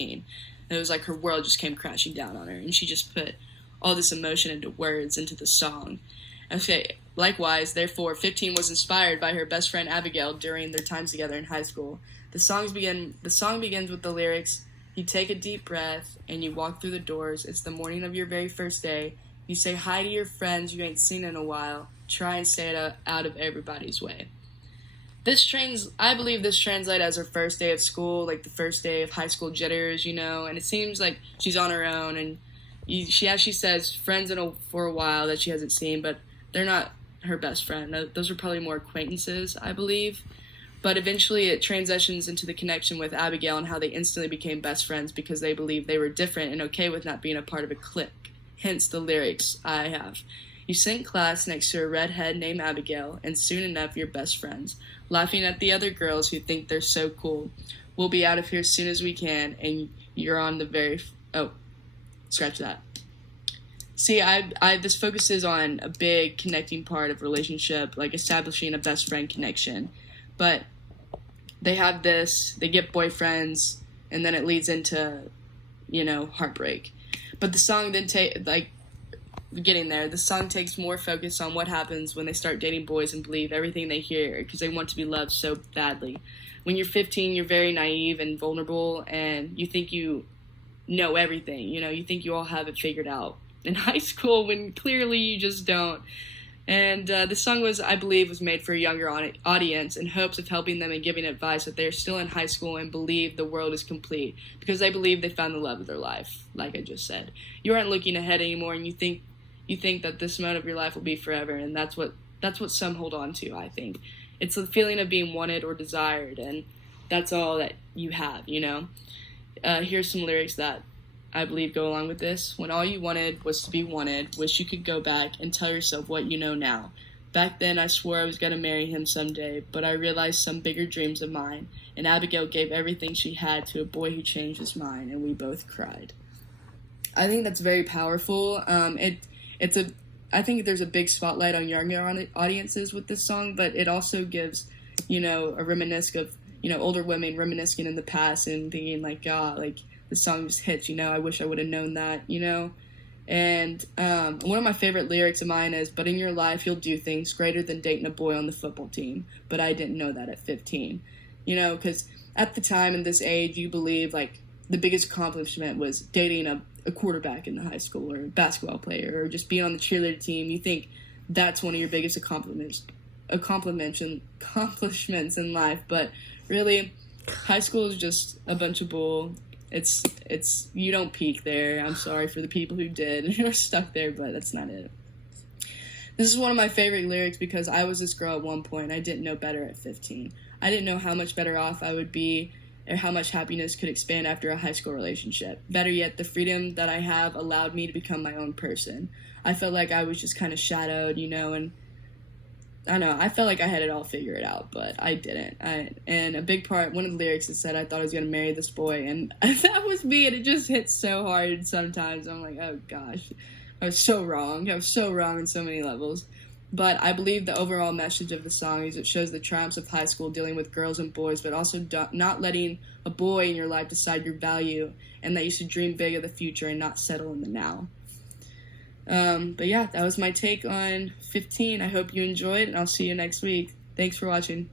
And it was like her world just came crashing down on her, and she just put all this emotion into words, into the song. Okay, likewise, therefore, 15 was inspired by her best friend Abigail during their times together in high school. The song begins with the lyrics, "You take a deep breath and you walk through the doors. It's the morning of your very first day. You say hi to your friends you ain't seen in a while. Try and stay out of everybody's way." I believe this translates as her first day of school, like the first day of high school jitters, and it seems like she's on her own, and she says friends for a while that she hasn't seen, but they're not her best friend. Those are probably more acquaintances, I believe. But eventually it transitions into the connection with Abigail and how they instantly became best friends because they believed they were different and okay with not being a part of a clique. Hence the lyrics I have. You sit in class next to a redhead named Abigail, and soon enough you're best friends, laughing at the other girls who think they're so cool. We'll be out of here as soon as we can, and you're on the very... Oh, scratch that. See, this focuses on a big connecting part of relationship, like establishing a best friend connection. But they have this, they get boyfriends, and then it leads into, heartbreak. But the song then getting there, the song takes more focus on what happens when they start dating boys and believe everything they hear because they want to be loved so badly. When you're 15, you're very naive and vulnerable, and you think you know everything. You think you all have it figured out in high school when clearly you just don't. And the song I believe, was made for a younger audience in hopes of helping them and giving advice that they're still in high school and believe the world is complete because they believe they found the love of their life, like I just said. You aren't looking ahead anymore, and you think that this moment of your life will be forever, and that's what some hold on to, I think. It's the feeling of being wanted or desired, and that's all that you have, Here's some lyrics that I believe go along with this. When all you wanted was to be wanted, wish you could go back and tell yourself what you know now. Back then I swore I was going to marry him someday, but I realized some bigger dreams of mine, and Abigail gave everything she had to a boy who changed his mind, and we both cried. I think that's very powerful. I think there's a big spotlight on younger audiences with this song, but it also gives, a reminisce of, older women reminiscing in the past and thinking like, God, like the song just hits, I wish I would have known that, And one of my favorite lyrics of mine is, but in your life you'll do things greater than dating a boy on the football team, but I didn't know that at 15, because at the time in this age you believe like the biggest accomplishment was dating a quarterback in the high school or a basketball player or just being on the cheerleader team. You think that's one of your biggest accomplishments in life, but really high school is just a bunch of bull. It's you don't peak there. I'm sorry for the people who did and are stuck there, but that's not it. This is one of my favorite lyrics because I was this girl at one point. I didn't know better at 15. I didn't know how much better off I would be or how much happiness could expand after a high school relationship. Better yet, the freedom that I have allowed me to become my own person. I felt like I was just kind of shadowed, and I don't know, I felt like I had it all figured out, but I didn't. And a big part, one of the lyrics, it said I thought I was going to marry this boy, and that was me, and it just hits so hard sometimes. I'm like, oh gosh, I was so wrong. I was so wrong on so many levels. But I believe the overall message of the song is it shows the triumphs of high school dealing with girls and boys, but also not letting a boy in your life decide your value, and that you should dream big of the future and not settle in the now. But yeah, that was my take on 15. I hope you enjoyed, and I'll see you next week. Thanks for watching.